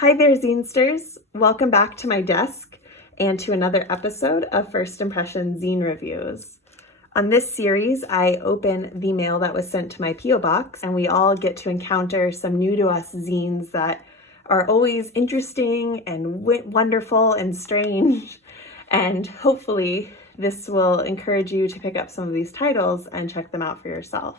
Hi there, Zinesters. Welcome back to my desk and to another episode of First Impression Zine Reviews. On this series, I open the mail that was sent to my P.O. box, and we all get to encounter some new to us zines that are always interesting and wonderful and strange. And hopefully this will encourage you to pick up some of these titles and check them out for yourself.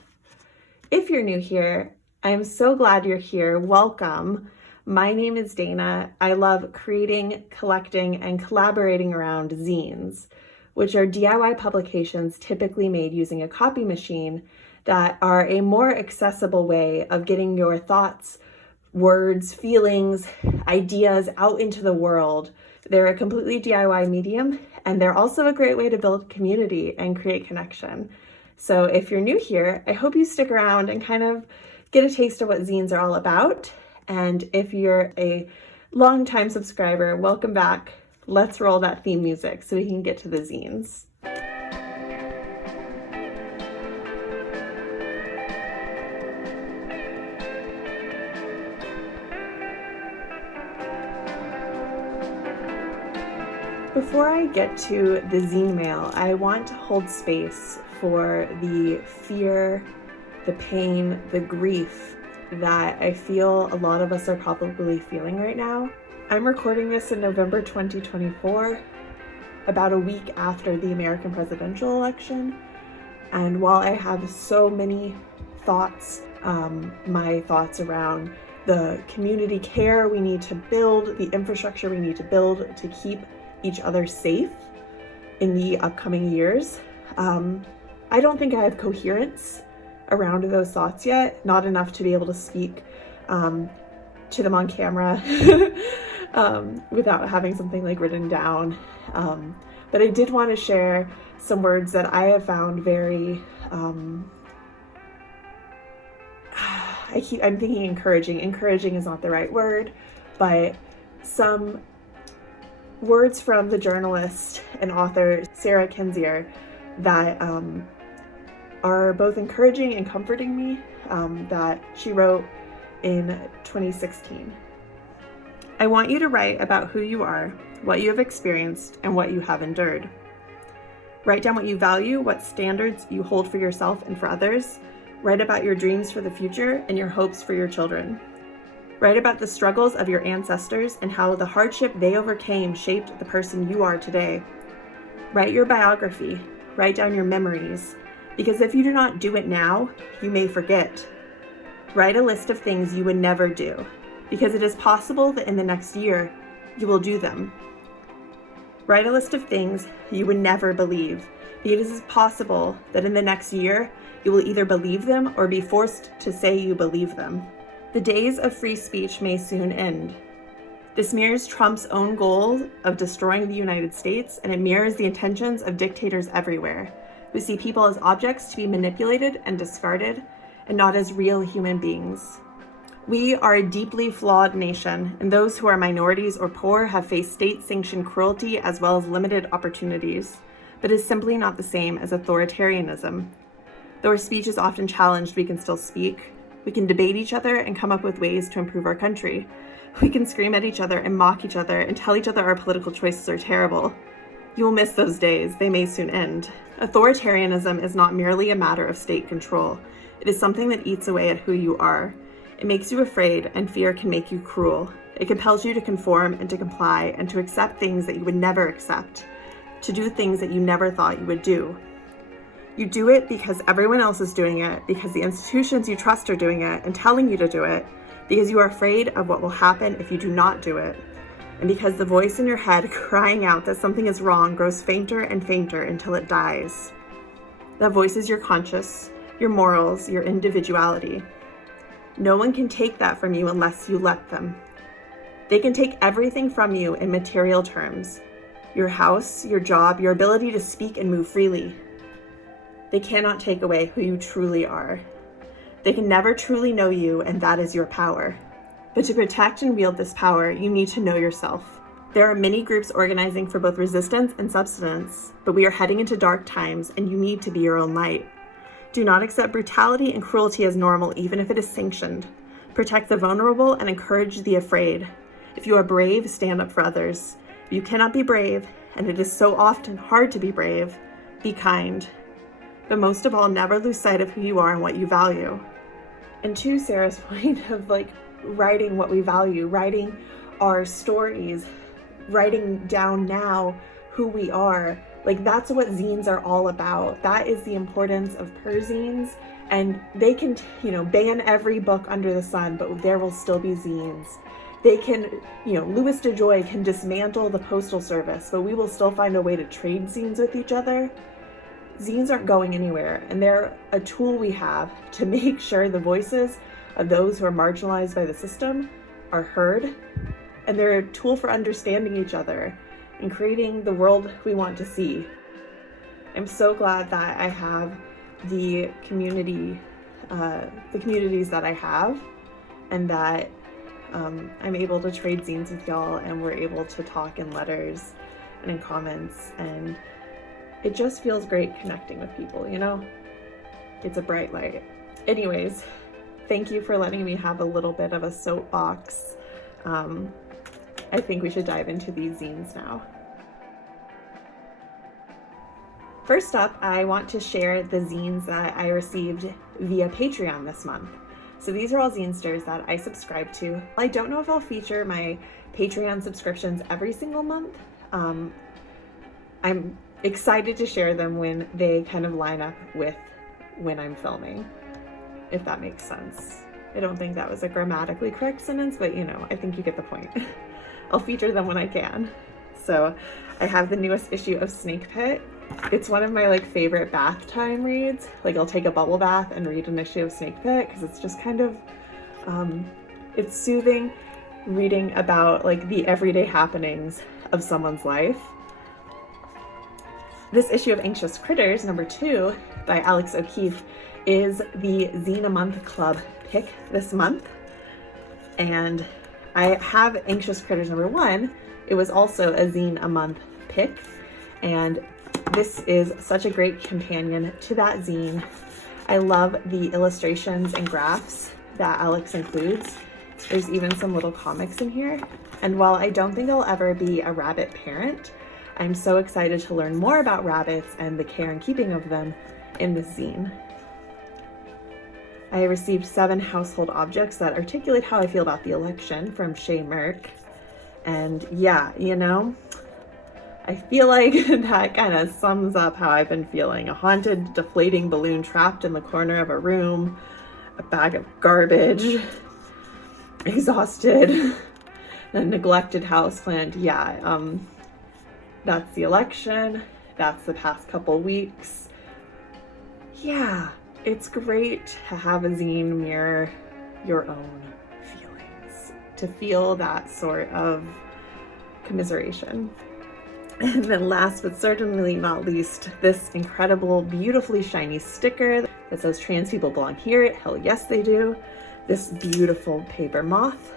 If you're new here, I am so glad you're here. Welcome. My name is Dayna. I love creating, collecting, and collaborating around zines, which are DIY publications typically made using a copy machine that are a more accessible way of getting your thoughts, words, feelings, ideas out into the world. They're a completely DIY medium, and they're also a great way to build community and create connection. So if you're new here, I hope you stick around and kind of get a taste of what zines are all about. And if you're a longtime subscriber, welcome back. Let's roll that theme music so we can get to the zines. Before I get to the zine mail, I want to hold space for the fear, the pain, the grief that I feel a lot of us are probably feeling right now. I'm recording this in November 2024, about a week after the American presidential election. And while I have so many thoughts, my thoughts around the community care we need to build, the infrastructure we need to build to keep each other safe in the upcoming years, I don't think I have coherence around those thoughts yet, not enough to be able to speak to them on camera without having something like written down. But I did want to share some words that I have found very, I'm thinking encouraging. Encouraging is not the right word, but some words from the journalist and author Sarah Kendzior that are both encouraging and comforting me, that she wrote in 2016. I want you to write about who you are, what you have experienced, and what you have endured. Write down what you value, what standards you hold for yourself and for others. Write about your dreams for the future and your hopes for your children. Write about the struggles of your ancestors and how the hardship they overcame shaped the person you are today. Write your biography. Write down your memories. Because if you do not do it now, you may forget. Write a list of things you would never do, because it is possible that in the next year, you will do them. Write a list of things you would never believe, because it is possible that in the next year, you will either believe them or be forced to say you believe them. The days of free speech may soon end. This mirrors Trump's own goal of destroying the United States, and it mirrors the intentions of dictators everywhere, who see people as objects to be manipulated and discarded, and not as real human beings. We are a deeply flawed nation, and those who are minorities or poor have faced state-sanctioned cruelty as well as limited opportunities, but is simply not the same as authoritarianism. Though our speech is often challenged, we can still speak. We can debate each other and come up with ways to improve our country. We can scream at each other and mock each other and tell each other our political choices are terrible. You will miss those days. They may soon end. Authoritarianism is not merely a matter of state control. It is something that eats away at who you are. It makes you afraid, and fear can make you cruel. It compels you to conform and to comply and to accept things that you would never accept, to do things that you never thought you would do. You do it because everyone else is doing it, because the institutions you trust are doing it and telling you to do it, because you are afraid of what will happen if you do not do it, and because the voice in your head crying out that something is wrong grows fainter and fainter until it dies. That voice is your conscience, your morals, your individuality. No one can take that from you unless you let them. They can take everything from you in material terms: your house, your job, your ability to speak and move freely. They cannot take away who you truly are. They can never truly know you, and that is your power. But to protect and wield this power, you need to know yourself. There are many groups organizing for both resistance and subsistence, but we are heading into dark times, and you need to be your own light. Do not accept brutality and cruelty as normal, even if it is sanctioned. Protect the vulnerable and encourage the afraid. If you are brave, stand up for others. If you cannot be brave, and it is so often hard to be brave, be kind. But most of all, never lose sight of who you are and what you value. And to Sarah's point of like writing what we value, writing our stories, writing down now who we are, like that's what zines are all about. That is the importance of zines. And they can, ban every book under the sun, but there will still be zines. They can, Louis DeJoy can dismantle the postal service, but we will still find a way to trade zines with each other. Zines aren't going anywhere, and they're a tool we have to make sure the voices of those who are marginalized by the system are heard, and they're a tool for understanding each other and creating the world we want to see. I'm so glad that I have the communities that I have, and that I'm able to trade zines with y'all, and we're able to talk in letters and in comments, and it just feels great connecting with people, It's a bright light. Anyways, thank you for letting me have a little bit of a soapbox. I think we should dive into these zines now. First up, I want to share the zines that I received via Patreon this month. So these are all Zinesters that I subscribe to. I don't know if I'll feature my Patreon subscriptions every single month. I'm excited to share them when they kind of line up with when I'm filming, if that makes sense. I don't think that was a grammatically correct sentence, but I think you get the point. I'll feature them when I can. So I have the newest issue of Snake Pit. It's one of my favorite bath time reads. I'll take a bubble bath and read an issue of Snake Pit because it's just kind of, it's soothing reading about the everyday happenings of someone's life. This issue of Anxious Critters, number 2, by Alex O'Keefe, is the Zine a Month Club pick this month. And I have Anxious Critters number 1. It was also a Zine a Month pick. And this is such a great companion to that zine. I love the illustrations and graphs that Alex includes. There's even some little comics in here. And while I don't think I'll ever be a rabbit parent, I'm so excited to learn more about rabbits and the care and keeping of them in this zine. I received 7 household objects that articulate how I feel about the election from Shay Merck. And yeah, I feel like that kind of sums up how I've been feeling. A haunted, deflating balloon trapped in the corner of a room, a bag of garbage, exhausted, a neglected houseplant. Yeah, that's the election. That's the past couple weeks. Yeah, it's great to have a zine mirror your own feelings, to feel that sort of commiseration. And then last but certainly not least, this incredible, beautifully shiny sticker that says trans people belong here. Hell yes, they do. This beautiful paper moth.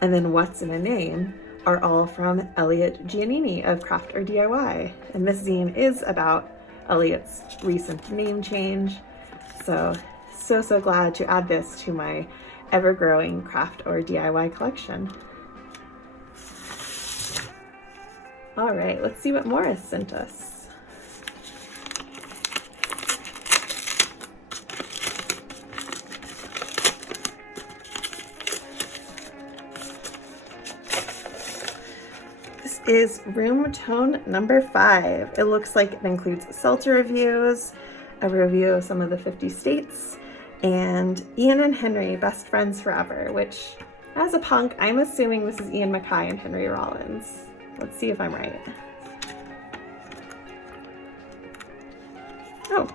And then What's in a Name are all from Elliot Giannini of Craft or DIY. And this zine is about Elliot's recent name change. So glad to add this to my ever-growing craft or DIY collection. All right, let's see what Morris sent us. This is Room Tone number 5. It looks like it includes Seltzer reviews, a review of some of the 50 states, and Ian and Henry, Best Friends Forever, which, as a punk, I'm assuming this is Ian MacKay and Henry Rollins. Let's see if I'm right. Oh.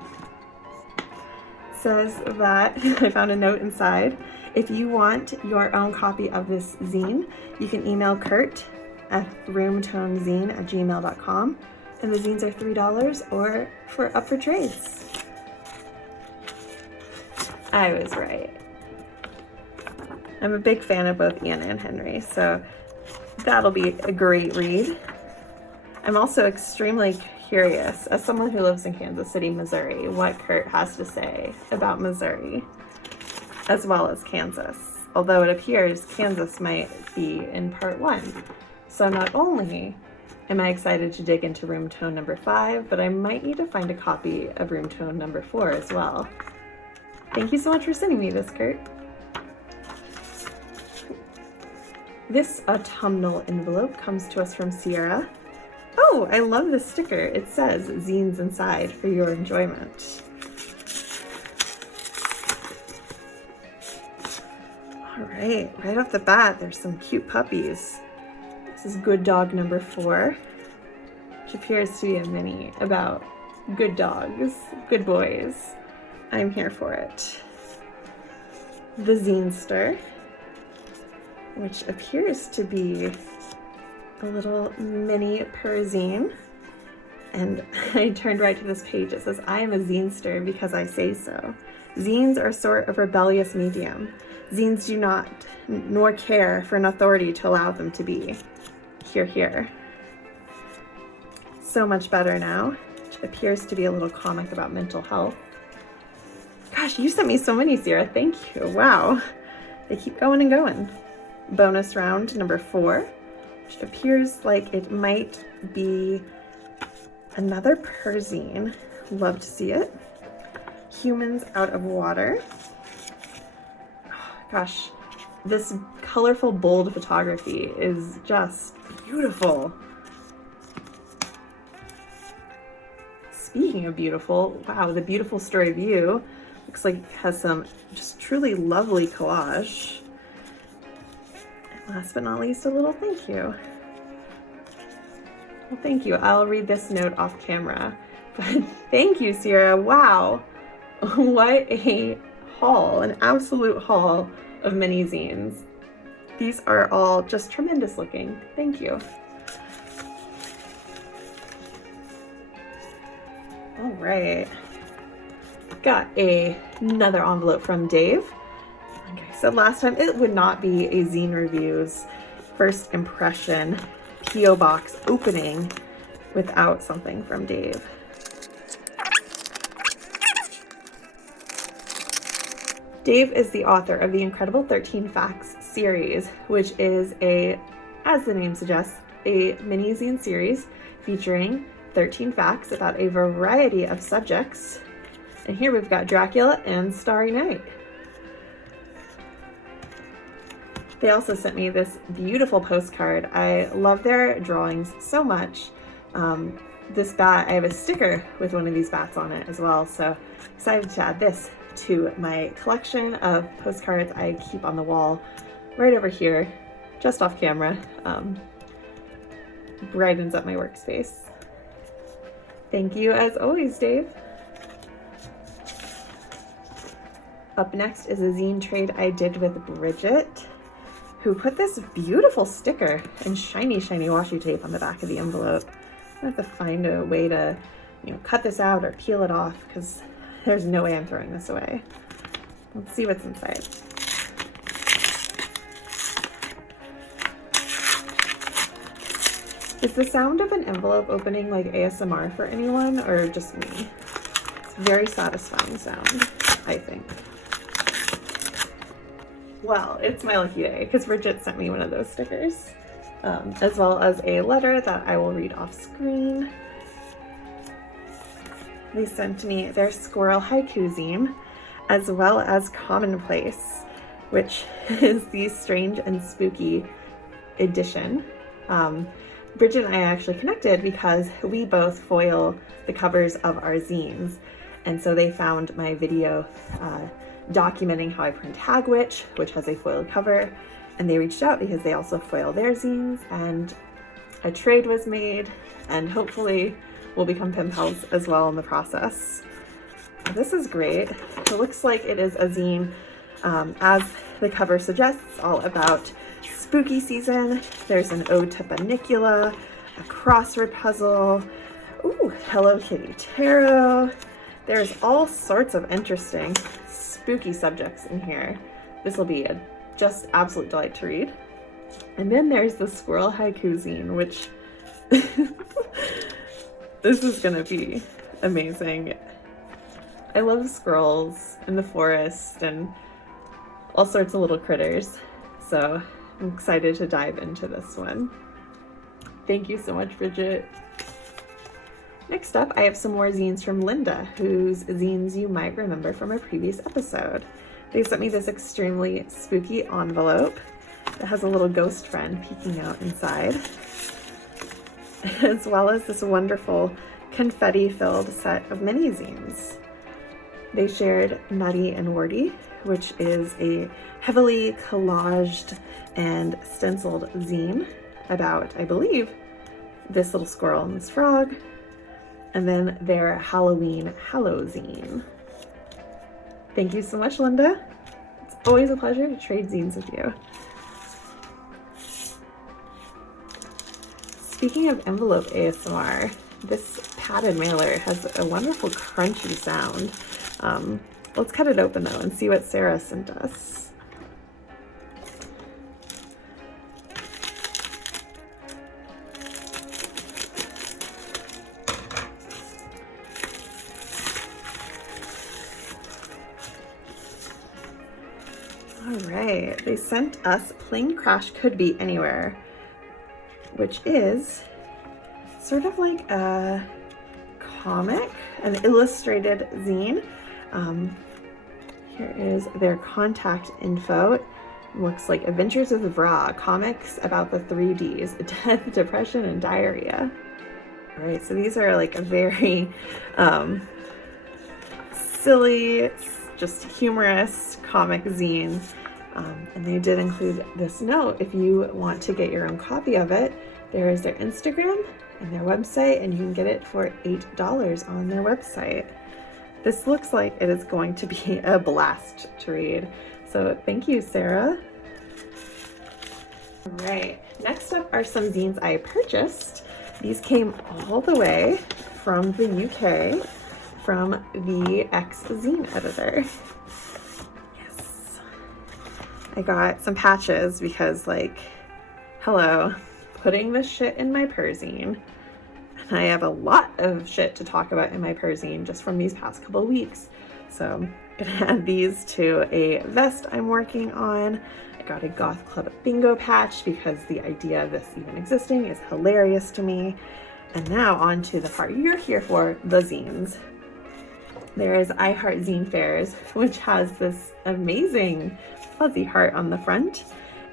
It says that, I found a note inside. If you want your own copy of this zine, you can email Kurt at roomtonezine@gmail.com. And the zines are $3 or up for trades. I was right. I'm a big fan of both Ian and Henry, so that'll be a great read. I'm also extremely curious, as someone who lives in Kansas City, Missouri, what Kurt has to say about Missouri, as well as Kansas. although it appears Kansas might be in part 1. So not only am I excited to dig into room tone number 5, but I might need to find a copy of room tone number 4 as well. Thank you so much for sending me this, Kurt. This autumnal envelope comes to us from Sierra. Oh, I love this sticker. It says zines inside for your enjoyment. All right off the bat, there's some cute puppies. This is good dog number 4, which appears to be a mini about good dogs, good boys. I'm here for it. The Zinester, which appears to be a little mini perzine. And I turned right to this page. It says, I am a zinester because I say so. Zines are a sort of rebellious medium. Zines do not, nor care for an authority to allow them to be. Hear, hear. So much better now. Which appears to be a little comic about mental health. Gosh, you sent me so many, Sierra. Thank you. Wow. They keep going and going. Bonus round number 4, which appears like it might be another perzine. Love to see it. Humans out of water. Oh, gosh, this colorful, bold photography is just beautiful. Speaking of beautiful, wow, the beautiful story view looks like it has some just truly lovely collage. And last but not least, a little thank you. Well, thank you. I'll read this note off camera. But thank you, Sierra. Wow. What a haul, an absolute haul of mini zines. These are all just tremendous looking. Thank you. All right. Got another envelope from Dave. Like I said last time, it would not be a Zine Reviews first impression P.O. box opening without something from Dave. Dave is the author of the Incredible 13 Facts series, which is as the name suggests, a mini zine series featuring 13 facts about a variety of subjects. And here we've got Dracula and Starry Night. They also sent me this beautiful postcard. I love their drawings so much. This bat, I have a sticker with one of these bats on it as well, so excited to add this to my collection of postcards I keep on the wall right over here, just off camera. Brightens up my workspace. Thank you as always, Dave. Up next is a zine trade I did with Bridget, who put this beautiful sticker and shiny washi tape on the back of the envelope. I have to find a way to, cut this out or peel it off because there's no way I'm throwing this away. Let's see what's inside. Is the sound of an envelope opening like ASMR for anyone or just me? It's a very satisfying sound, I think. Well, it's my lucky day because Bridget sent me one of those stickers, as well as a letter that I will read off screen. They sent me their squirrel haiku zine, as well as Commonplace, which is the strange and spooky edition. Bridget and I actually connected because we both foil the covers of our zines, and so they found my video documenting how I print Hagwitch, which has a foiled cover, and they reached out because they also foil their zines, and a trade was made, and hopefully we'll become pen pals as well in the process. This is great. It looks like it is a zine, as the cover suggests, all about spooky season. There's an ode to Bunnicula, a crossword puzzle, ooh, Hello Kitty tarot. There's all sorts of interesting spooky subjects in here. This will be a just absolute delight to read. And then there's the squirrel haiku zine, which this is gonna be amazing. I love squirrels in the forest and all sorts of little critters. So I'm excited to dive into this one. Thank you so much, Bridget. Next up, I have some more zines from Linda, whose zines you might remember from a previous episode. They sent me this extremely spooky envelope. It has a little ghost friend peeking out inside, as well as this wonderful confetti-filled set of mini zines. They shared Nutty and Wordy, which is a heavily collaged and stenciled zine about, I believe, this little squirrel and this frog, and then their Halloween Hallowzine. Thank you so much, Linda. It's always a pleasure to trade zines with you. Speaking of envelope ASMR, this padded mailer has a wonderful crunchy sound. Let's cut it open though and see what Sarah sent us. All right, they sent us Plane Crash Could Be Anywhere, which is sort of like a comic, an illustrated zine. Here is their contact info. It looks like Adventures of the Bra, comics about the 3Ds, death, depression, and diarrhea. All right, so these are like a very silly, just humorous comic zine. And they did include this note. If you want to get your own copy of it, there is their Instagram and their website, and you can get it for $8 on their website. This looks like it is going to be a blast to read. So thank you, Sarah. All right, next up are some zines I purchased. These came all the way from the UK, from the Zine editor. Yes. I got some patches because, like, hello, putting this shit in my perzine. And I have a lot of shit to talk about in my perzine just from these past couple of weeks. So I'm gonna add these to a vest I'm working on. I got a Goth Club bingo patch because the idea of this even existing is hilarious to me. And now on to the part you're here for, the zines. There is I Heart Zine Fairs, which has this amazing fuzzy heart on the front.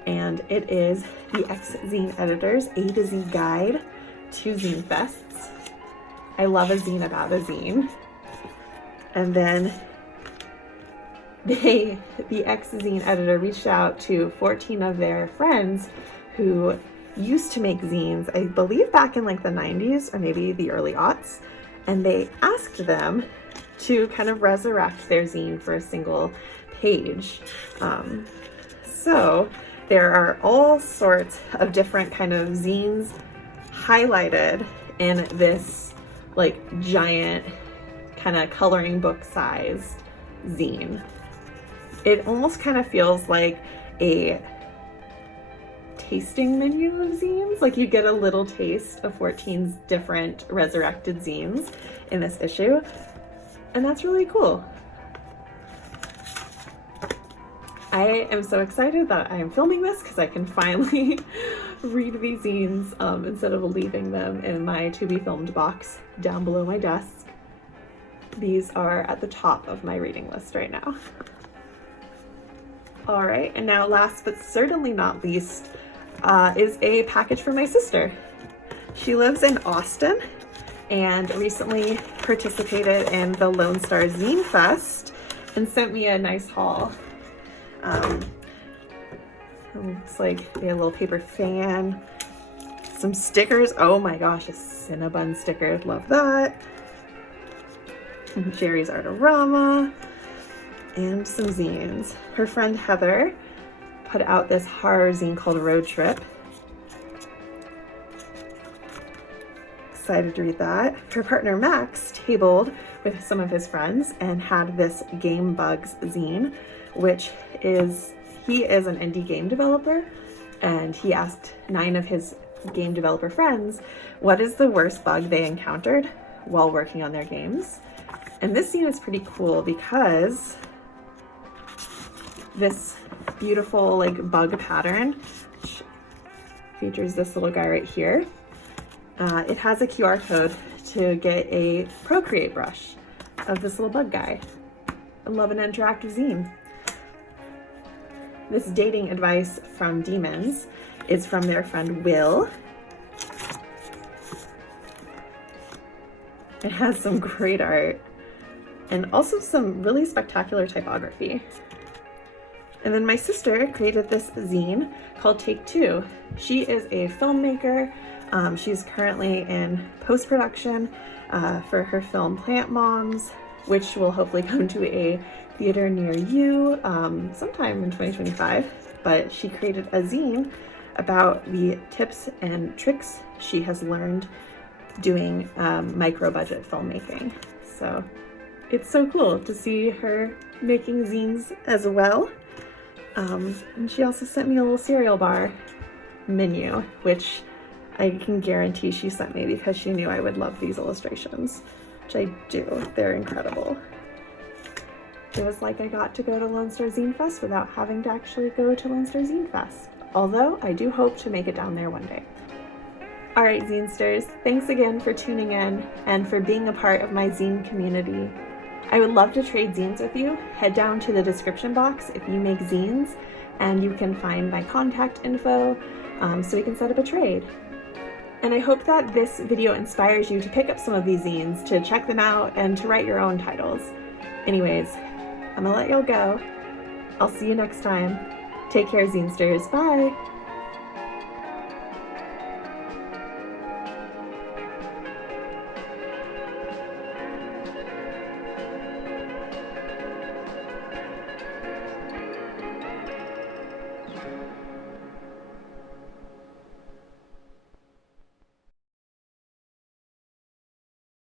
And it is the Zine editor's A to Z guide to zine fests. I love a zine about a zine. And then the Zine editor reached out to 14 of their friends who used to make zines, I believe back in like the 90s or maybe the early aughts, and they asked them to kind of resurrect their zine for a single page. So there are all sorts of different kind of zines highlighted in this like giant kind of coloring book sized zine. It almost kind of feels like a tasting menu of zines. Like you get a little taste of 14's different resurrected zines in this issue. And that's really cool. I am so excited that I am filming this because I can finally read these zines instead of leaving them in my to be filmed box down below my desk. These are at the top of my reading list right now. All right, and now last but certainly not least is a package for my sister. She lives in Austin and recently participated in the Lone Star Zine Fest and sent me a nice haul. It looks like we have a little paper fan, some stickers. Oh my gosh, a Cinnabon sticker, love that. Jerry's Artorama, and some zines. Her friend Heather put out this horror zine called Road Trip. Excited to read that. Her partner Max tabled with some of his friends and had this Game Bugs zine, which is, he is an indie game developer, and he asked 9 of his game developer friends what is the worst bug they encountered while working on their games. And this zine is pretty cool because this beautiful like bug pattern, which features this little guy right here. It has a QR code to get a Procreate brush of this little bug guy. I love an interactive zine. This dating advice from demons is from their friend Will. It has some great art and also some really spectacular typography. And then my sister created this zine called Take Two. She is a filmmaker. She's currently in post-production for her film Plant Moms, which will hopefully come to a theater near you sometime in 2025. But she created a zine about the tips and tricks she has learned doing micro-budget filmmaking. So it's so cool to see her making zines as well. And she also sent me a little cereal bar menu, which I can guarantee she sent me because she knew I would love these illustrations, which I do. They're incredible. It was like I got to go to Lone Star Zine Fest without having to actually go to Lone Star Zine Fest, although I do hope to make it down there one day. All right, Zinesters, thanks again for tuning in and for being a part of my zine community. I would love to trade zines with you. Head down to the description box if you make zines, and you can find my contact info so we can set up a trade. And I hope that this video inspires you to pick up some of these zines, to check them out, and to write your own titles. Anyways, I'm gonna let y'all go. I'll see you next time. Take care, Zinesters. Bye!